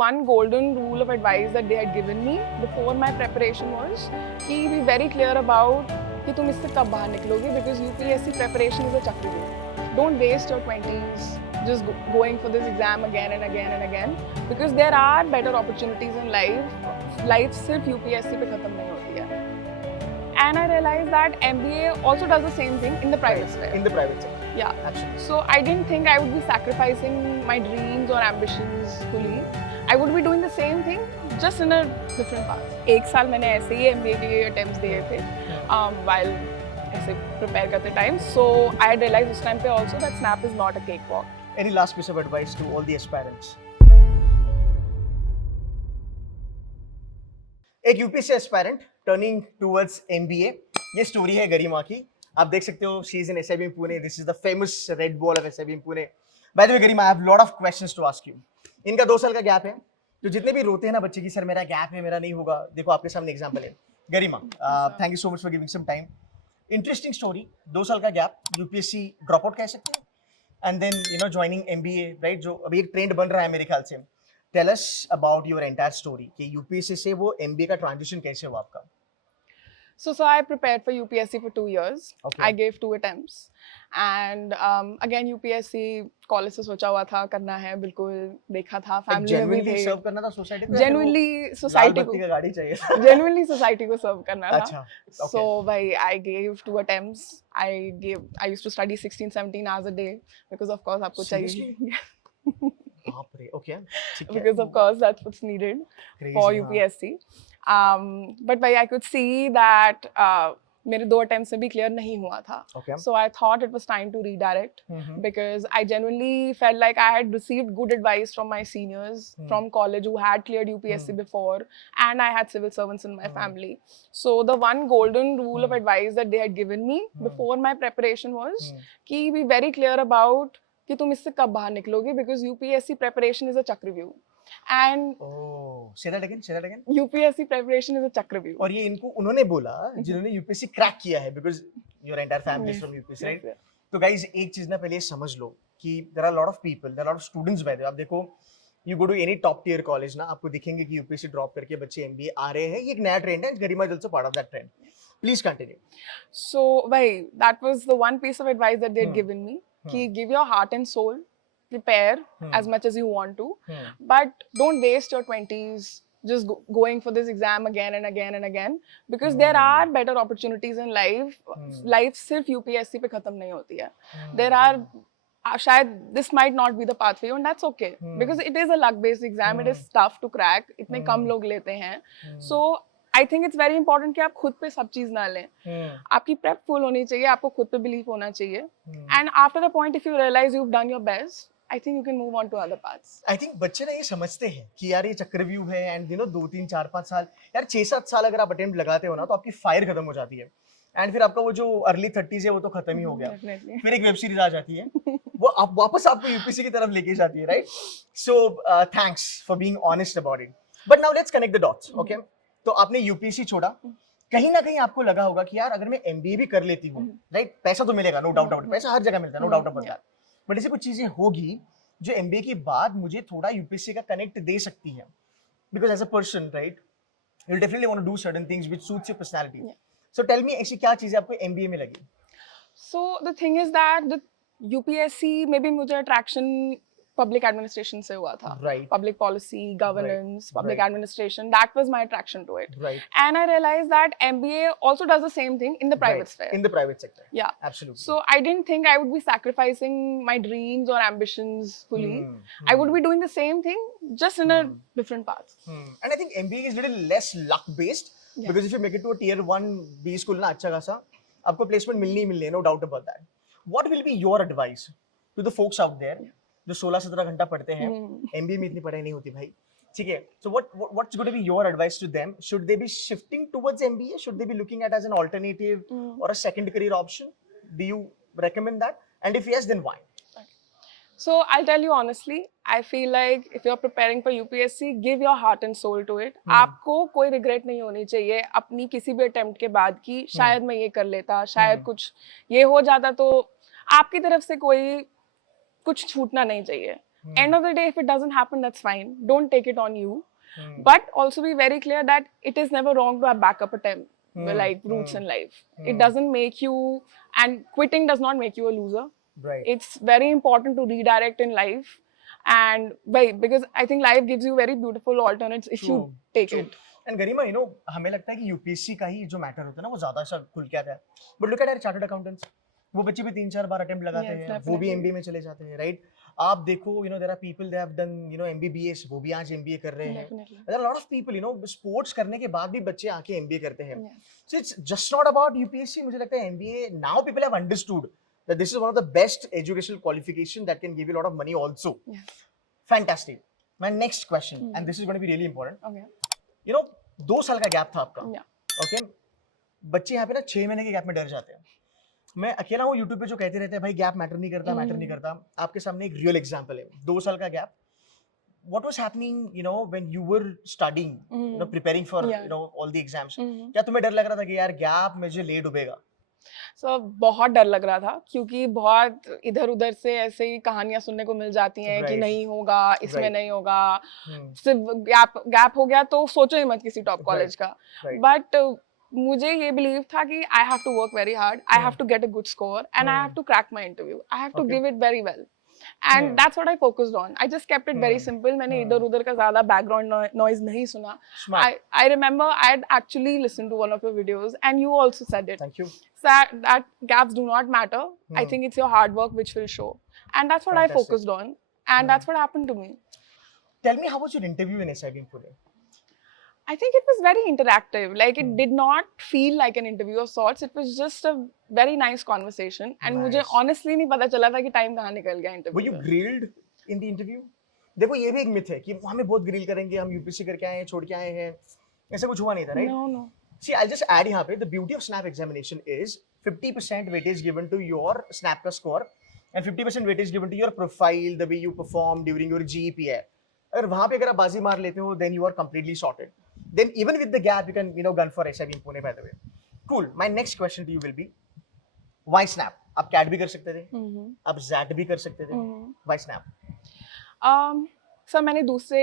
One golden rule of advice that they had given me before my preparation was कि be very clear about कि तुम इससे कब बाहर निकलोगे because UPSC preparation is a चक्रव्यूह. Don't waste your 20s just going for this exam again and again and again because there are better opportunities in life. Life सिर्फ UPSC पे खत्म नहीं होती है. And I realized that MBA also does the same thing in the private sphere. In the private sector. Yeah. Absolutely. So I didn't think I would be sacrificing my dreams or ambitions fully. I would be doing the same thing just in a different path. एक साल मैंने ऐसे ही MBA के attempts दिए थे while ऐसे prepare करते time. So I had realized उस time पे also that Snap is not a cakewalk. Any last piece of advice to all the aspirants? एक UPSC aspirant turning towards MBA. ये story है गरिमा की. आप देख सकते हो she is in SIBM Pune. This is the famous red ball of SIBM Pune. By the way Garima, I have lot of questions to ask you. इनका 2 साल का गैप है. तो जितने भी रोते हैं ना बच्चे की सर मेरा गैप है, मेरा नहीं होगा, देखो आपके सामने एग्जांपल है. Garima, thank you so much for giving some time. Interesting story. 2 साल का गैप, यूपीएससी ड्रॉप आउट कह सकते हैं, and then joining MBA, right, जो अभी एक ट्रेंड बन रहा है मेरे ख्याल से. Tell us about your entire story कि यूपीएससी से वो एमबीए का ट्रांजिशन कैसे हुआ आपका? So I prepared for UPSC for 2 years. Okay. I gave 2 attempts. And again UPSC college से सोचा हुआ था करना है, बिल्कुल देखा था, फैमिली में भी थे. सर्व करना था सोसाइटी को. Genuinely सोसाइटी को. का गाड़ी चाहिए. Genuinely सोसाइटी को सर्व करना था. अच्छा. So भाई I gave 2 attempts. I used to study 16-17 hours a day because of course आपको चाहिए. बाप रे. Okay. Because of course that's what's needed for UPSC. But भाई I could see that मेरे 2 attempts में भी clear नहीं हुआ था. Okay. So I thought it was time to redirect because I genuinely felt like I had received good advice from my seniors from college who had cleared UPSC before, and I had civil servants in my family. So the one golden rule of advice that they had given me before my preparation was कि be very clear about कि तुम इससे कब बाहर निकलोगे because UPSC preparation is a चक्रव्यूह. And say that again. UPSC preparation is a चक्रव्यूह. और ये इनको उन्होंने बोला जिन्होंने यूपीएससी क्रैक किया है because your entire family is from UPSC, right? तो guys एक चीज ना पहले ये समझ लो कि there are a lot of people, there are a lot of students by the way. आप देखो you go to any top tier college ना, आपको दिखेंगे कि यूपीएससी ड्रॉप करके बच्चे एमबीए आ रहे हैं. ये एक नया ट्रेंड है. गरिमा is also part of that trend. Please continue. So भाई that was the one piece of advice that they had given me कि give your heart and soul, prepare as much as you want to, but don't waste your 20s just going for this exam again and again and again because there are better opportunities in life. Life सिर्फ UPSC पे खत्म नहीं होती है. There are शायद this might not be the path for you and that's okay because it is a luck based exam. It is tough to crack. इतने कम लोग लेते हैं. So I think it's very important कि आप खुद पे सब चीज ना लें. आपकी प्रेप फुल होनी चाहिए, आपको खुद पे बिलीव होना चाहिए. And after the point if you realize you've done your best, I think you can move on to other paths. I think बच्चे ना ये समझते हैं कि यार ये चक्रव्यूह है एंड 2, 3, 4, 5 साल, यार 6-7 साल अगर आप अटेम्प्ट लगाते हो ना तो आपकी फायर खत्म हो जाती है एंड फिर आपका वो जो अर्ली 30s है वो तो खत्म ही हो गया. फिर एक वेब सीरीज आ जाती है वो आप वापस आपको यूपीएससी की तरफ लेके जाती है, right? So thanks for being honest about it. But now let's connect the dots. Okay, तो आपने यूपीएससी छोड़ा, कहीं ना कहीं आपको लगा होगा कि यार अगर मैं एमबीए भी कर लेती हूँ, राइट, पैसा तो मिलेगा, नो डाउट अबाउट, पैसा हर जगह मिलता है, no doubt about that, but ऐसी कुछ चीजें होगी जो एमबीए के बाद मुझे थोड़ा यूपीएससी का कनेक्ट दे सकती है because as a person, right, you will definitely want to do certain things which suits your personality. So tell me ऐसी क्या चीजें आपको एमबीए में लगी? So the thing is that the UPSC में भी मुझे attraction public administration से हुआ था. Right. Public policy, governance, public administration, that was my attraction to it. Right. And I realized that MBA also does the same thing in the private sphere. In the private sector. Yeah. Absolutely. So I didn't think I would be sacrificing my dreams or ambitions fully. I would be doing the same thing just in a different path. And I think MBA is little less luck based because if you make it to a tier 1 B school ना अच्छा खासा आपको placement मिलनी ही मिलनी है, no doubt about that. What will be your advice to the folks out there जो 16-17 घंटा पढ़ते हैं? एमबीए में इतनी पढ़ाई नहीं होती भाई, ठीक है? So what's going to be your advice to them? Should they be shifting towards MBA? Should they be looking at as an alternative or a second career option? Do you recommend that? And if yes, then why? So I'll tell you honestly, I feel like if you're preparing for UPSC, give your heart and soul to it. आपको कोई regret नहीं होनी चाहिए अपनी किसी भी attempt के बाद कि शायद मैं ये कर लेता, शायद कुछ ये हो जाता, तो आपकी तरफ से कोई कुछ छूटना नहीं चाहिए. End of the day, if it doesn't happen, that's fine. Don't take it on you. Hmm. But also be very clear that it is never wrong to have backup attempt, like routes in life. It doesn't make you, and quitting does not make you a loser. Right. It's very important to redirect in life, and because I think life gives you very beautiful alternates if you take it. And Garima you know हमें लगता है कि UPSC का ही जो matter होता है ना वो ज्यादा ऐसा खुल के आता है but look at our chartered accountants वो बच्चे भी 3-4 बार अटेम्प्ट लगाते Yes, हैं वो भी definitely. एमबीए में चले जाते हैं राइट आप देखो you know there are people they have done you know MBBS वो भी आज एमबीए कर रहे हैं Definitely. There are lot of people you know sports करने के बाद भी बच्चे आके एमबीए करते हैं Yes. So it's just not about UPSC मुझे लगता है MBA now people have understood that this is one of the best educational qualification that can give you a lot of money also. Yes. Fantastic. My next question, and this is going to be really important. Okay. You know, 2 साल का gap था आपका. Yeah. Okay. बच्चे यहाँ पे ना 6 महीने के गैप में डर जाते हैं. मैं अकेला हूँ यूट्यूब पे जो कहते रहते हैं भाई गैप मैटर नहीं करता मैटर नहीं करता. आपके सामने एक रियल एग्जांपल है. 2 साल का gap. What was happening, you know, when you were studying, you know, preparing for, you know, all the exams? क्या तुम्हें डर लग रहा था कि यार गैप मुझे लेट डूबेगा? बहुत डर लग रहा था क्योंकि बहुत इधर उधर से ऐसे ही कहानियां सुनने को मिल जाती हैं कि Right. नहीं होगा इसमें Right. नहीं होगा Hmm. सिर्फ गैप हो गया तो सोचो ही मत किसी टॉप कॉलेज का Right. बट मुझे ये बिलीव था कि I have to work very hard I have to get a good score and I have to crack my interview I have to Okay. Give it very well and that's what I focused on I just kept it very simple मैंने इधर उधर का ज्यादा background noise नहीं सुना Smart. I remember I had actually listened to one of your videos and you also said it. Thank you. That gaps do not matter. I think it's your hard work which will show. And that's what I Fantastic. focused on. And that's what happened to me. Tell me, how was your interview in SIB in Pune? I think it was very interactive. Like it did not feel like an interview of sorts. It was just a very nice conversation. And मुझे Nice. honestly नहीं पता चला था कि time कहाँ निकल गया Were interview you में. grilled in the interview? देखो ये भी एक मिथ है कि हमें बहुत ग्रिल करेंगे हम यूपीएससी करके आए हैं छोड़ के आए हैं ऐसा कुछ हुआ नहीं था right No, no. See, I'll just add यहाँ पे the beauty of snap examination is 50% weightage given to your snap का score and 50% weightage given to your profile, the way you perform during your GEP है. अगर वहाँ पे अगर आप बाजी मार लेते हो then you are completely sorted. Then even with the gap you can you know gun for SIB in Pune by the way. Cool. My next question to you will be why snap? आप CAT भी कर सकते थे, आप ZAT भी कर सकते थे. Why snap? So मैंने दूसरे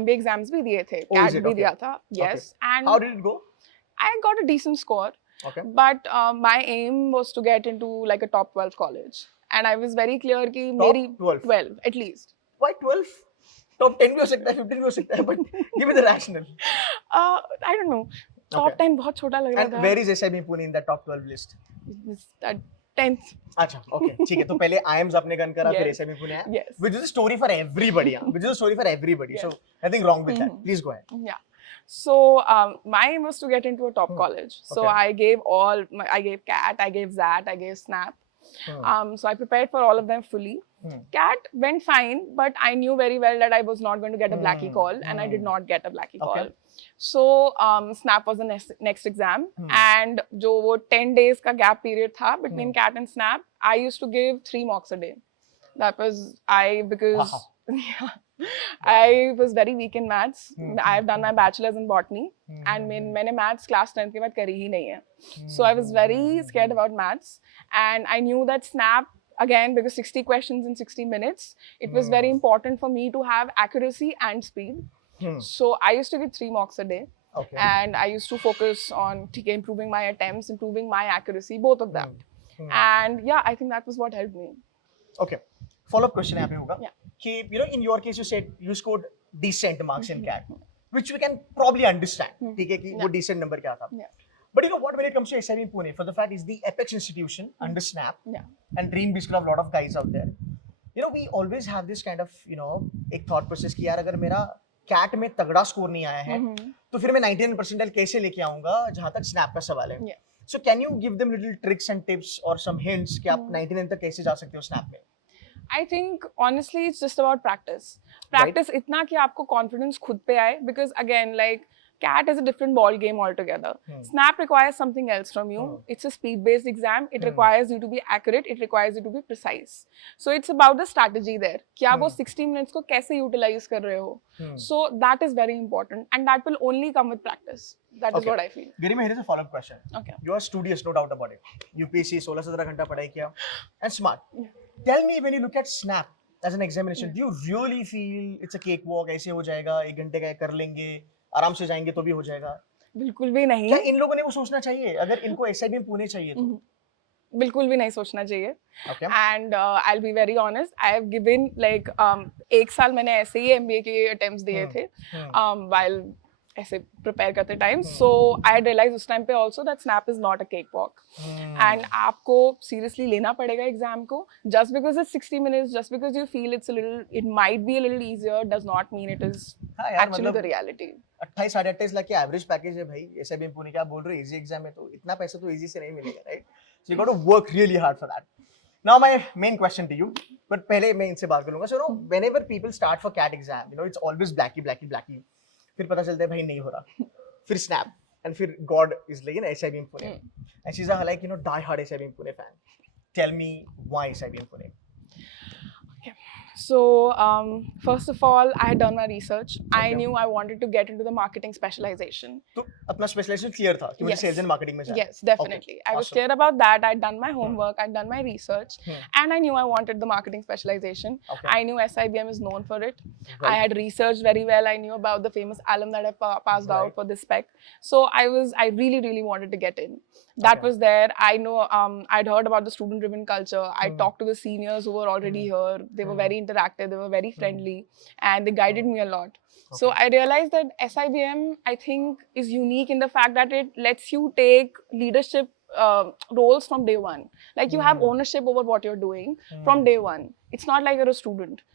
MBA exams भी दिए थे. Oh, is CAT it? भी Okay. दिया था. Yes. And How did it go? I got a decent score. Okay. But my aim was to get into like a top 12 college. And I was very clear कि Top मेरी 12? at least. Why 12? Top 10 भी हो सकता है, 15 भी हो सकता है, but give me the rationale. I don't know. Top Okay. 10 बहुत छोटा लग रहा And था. where is SIB Pune in the top 12 list? It's at 10th. अच्छा, okay, ठीक है. तो पहले IIMS आपने गन करा, फिर Yes. SIB Pune आया. Yes. Which is a story for everybody. Which is a story for everybody. Yes. So nothing wrong with that. Please go ahead. Yeah. So my aim was to get into a top college. So Okay. I gave I gave CAT, I gave ZAT, I gave SNAP. So I prepared for all of them fully. CAT went fine, but I knew very well that I was not going to get a Blackie call, and I did not get a Blackie Okay. call. So SNAP was the next exam, and जो वो 10 days का gap period था between CAT and SNAP, I used to give 3 mocks a day. That was because yeah, I was very weak in maths. I have done my bachelor's in botany, and मैंने maths class 10th के बाद करी ही नहीं है. So I was very scared about maths, and I knew that SNAP, again, because 60 questions in 60 minutes, it was very important for me to have accuracy and speed. So I used to give 3 mocks a day. Okay. And I used to focus on improving my attempts, improving my accuracy, both of them. And yeah, I think that was what helped me. Okay. Follow-up question यहाँ पे होगा Yeah. कि you know in your case you said you scored decent marks in CAT, which we can probably understand. ठीक है कि वो decent number क्या था. Yeah. But you know what, when it comes to SIB in Pune, for the fact is the apex institution under SNAP Yeah. and Dream Beach Club, a lot of guys out there. You know, we always have this kind of, you know, एक thought process कि यार अगर मेरा CAT में तगड़ा score नहीं आया है, तो फिर मैं 99 percentile कैसे लेके आऊंगा जहां तक SNAP का सवाल है. Yeah. So can you give them little tricks and tips or some hints कि आप 99 तक कैसे जा सकते हो SNAP में? I think honestly it's just about practice. Practice इतना कि आपको confidence खुद पे आए, because again like CAT is a different ball game altogether. SNAP requires something else from you. It's a speed-based exam. It requires you to be accurate. It requires you to be precise. So it's about the strategy there. कि आप वो 60 minutes को कैसे utilize कर रहे हो. So that is very important, and that will only come with practice. That is Okay. what I feel. Garima, here is a follow-up question. Okay. You are studious, no doubt about it. UPSC 16-17 घंटा पढ़ाई किया and smart. Tell me, when you look at SNAP, as an examination, do you really feel it's a cakewalk? ऐसे हो जाएगा, 1 घंटे का कर लेंगे, आराम से जाएंगे तो भी हो जाएगा? बिल्कुल भी नहीं. क्या इन लोगों ने वो सोचना चाहिए अगर इनको SIBM पुणे चाहिए तो? बिल्कुल भी नहीं सोचना चाहिए. Okay. And I'll be very honest, I have given like 1 साल मैंने ऐसे ही MBA के attempts दिए थे while ऐसे prepare करते time. So I had realized उस time पे also that Snap is not a cakewalk. And आपको seriously लेना पड़ेगा exam को. Just because it's 60 minutes, just because you feel it might be a little easier, does not mean it is हाँ यार, actually the reality. 28 साढ़े 28 लाख के average package है भाई. SIBM पुणे क्या बोल रहे हो, इजी एग्जाम है तो इतना पैसा तो इजी से नहीं मिलेगा, right? So you got to work really hard for that. Now my main question to you, but पहले मैं इनसे बात करूंगा. So no whenever people start for CAT exam, you know it's always blacky. फिर पता चलता है भाई नहीं हो रहा, फिर स्नैप, एंड फिर god is like in SIBM Pune, and she is a like, you know, die hard SIBM Pune fan. Tell me why SIBM Pune? So, first of all, I had done my research. I knew I wanted to get into the marketing specialization. तो अपना specialisation clear था कि मुझे Yes. Sales and marketing में जाना है. Yes, definitely. I was awesome. clear about that. I'd done my homework, I'd done my research, and I knew I wanted the marketing specialization. Okay. I knew SIBM is known for it. Right. I had researched very well. I knew about the famous alum that I passed Right. out for this spec. So I really, really wanted to get in. That Okay. was there. I know, I'd heard about the student-driven culture. I talked to the seniors who were already here. They were very interactive. They were very friendly, and they guided me a lot. So I realized that SIBM, I think, is unique in the fact that it lets you take leadership roles from day one. Like you have ownership over what you're doing from day one. It's not like you're a student.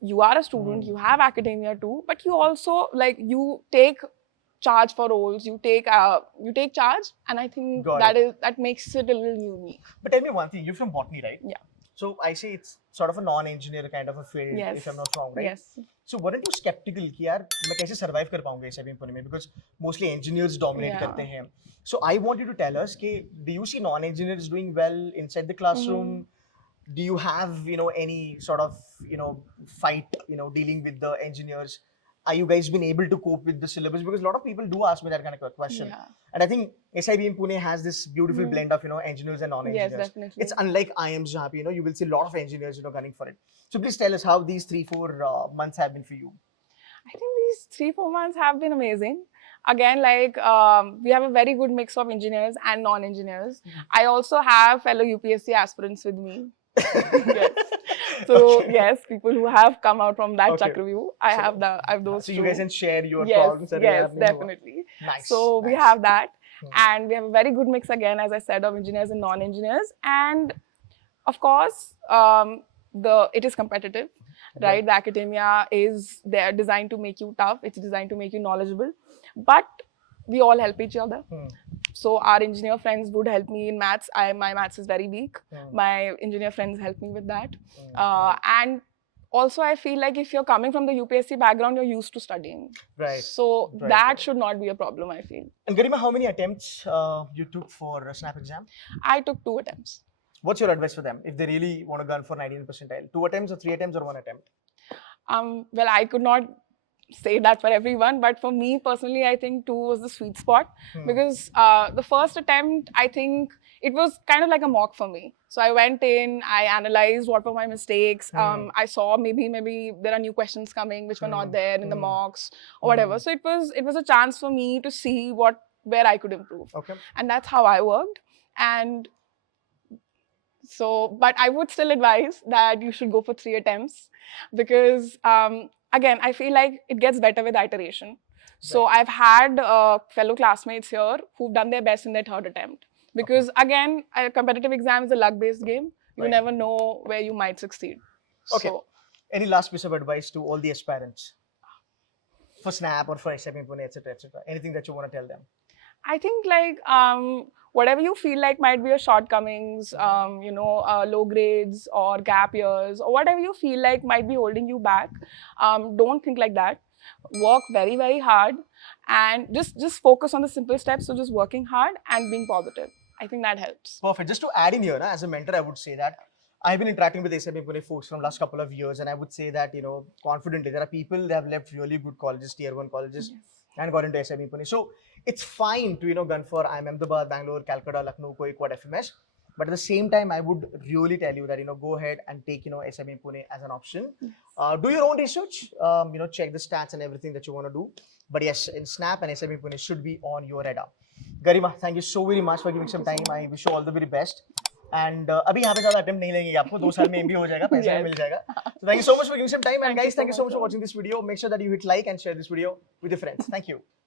You are a student, you have academia too, but you also, like, you take charge for roles, you take charge, and I think Got that makes it a little unique. But tell me one thing, you're from botany, right? Yeah. So I say it's sort of a non-engineer kind of a field, Yes. if I'm not wrong, right? Yes. So weren't you skeptical कि यार मैं कैसे survive कर पाऊंगा SIBM Pune में, because mostly engineers dominate Yeah. करते हैं. So I want you to tell us कि do you see non-engineers doing well inside the classroom? Do you have, you know, any sort of, you know, fight, you know, dealing with the engineers? Are you guys been able to cope with the syllabus? Because a lot of people do ask me that kind of a question. Yeah. And I think SIBM Pune has this beautiful blend of, you know, engineers and non-engineers. Yes, definitely. It's unlike IIMs, jahan pe, you know, you will see a lot of engineers, you know, gunning for it. So please tell us how these 3-4 months have been for you. I think these 3-4 months have been amazing. Again, like, we have a very good mix of engineers and non-engineers. I also have fellow UPSC aspirants with me. Yes. So yes, people who have come out from that Okay. Chakravyuh, I So- have those So two. you guys can share your Yes, problems. that you yes, have been through. definitely. Nice. So we nice. have that, and we have a very good mix again, as I said, of engineers and non-engineers, and of course, it is competitive, right? The academia is there designed to make you tough. It's designed to make you knowledgeable, but we all help each other. So our engineer friends would help me in maths. My maths is very weak. My engineer friends help me with that, and also I feel like if you're coming from the UPSC background, you're used to studying. Right. So Right, that right. should not be a problem, I feel. And Garima, how many attempts you took for a SNAP exam? I took 2 attempts. What's your advice for them if they really want to gun for 19th percentile? 2 attempts or 3 attempts or 1 attempt? Well, I could not say that for everyone, but for me personally, I think 2 was the sweet spot, because the first attempt, I think it was kind of like a mock for me. So I went in, I analyzed what were my mistakes. I saw maybe there are new questions coming which were not there in the mocks or whatever. So it was a chance for me to see where I could improve. Okay. And that's how I worked. And so, but I would still advise that you should go for 3 attempts, because again, I feel like it gets better with iteration. So I've had fellow classmates here who've done their best in their 3rd attempt, because again, a competitive exam is a luck-based game. You Right. never know where you might succeed. Okay. So, Any last piece of advice to all the aspirants for SNAP or for SIBM Pune, etc., etc.? Anything that you want to tell them? I think like whatever you feel like might be your shortcomings, low grades or gap years, or whatever you feel like might be holding you back, don't think like that. Work very, very hard, and just focus on the simple steps. So just working hard and being positive. I think that helps. Perfect. Just to add in here, as a mentor, I would say that I've been interacting with SIBM Pune folks from last couple of years, and I would say that, you know, confidently, there are people that have left really good colleges, tier 1 colleges, and got into SIBM Pune. So it's fine to, you know, gun for IIM Ahmedabad, Bangalore, Calcutta, Lucknow, Kozhikode, FMS. But at the same time, I would really tell you that, go ahead and take, SME Pune as an option. Do your own research, check the stats and everything that you want to do. But yes, in Snap and SME Pune should be on your radar. Garima, thank you so very much for giving some time. I wish you all the very best. And अभी यहाँ पे ज़्यादा attempt नहीं लेंगे आपको, 2 साल में MBA हो जाएगा, पैसा भी मिल जाएगा. So thank you so much for giving some time. And guys, thank you so much for watching this video. Make sure that you hit like and share this video with your friends. Thank you.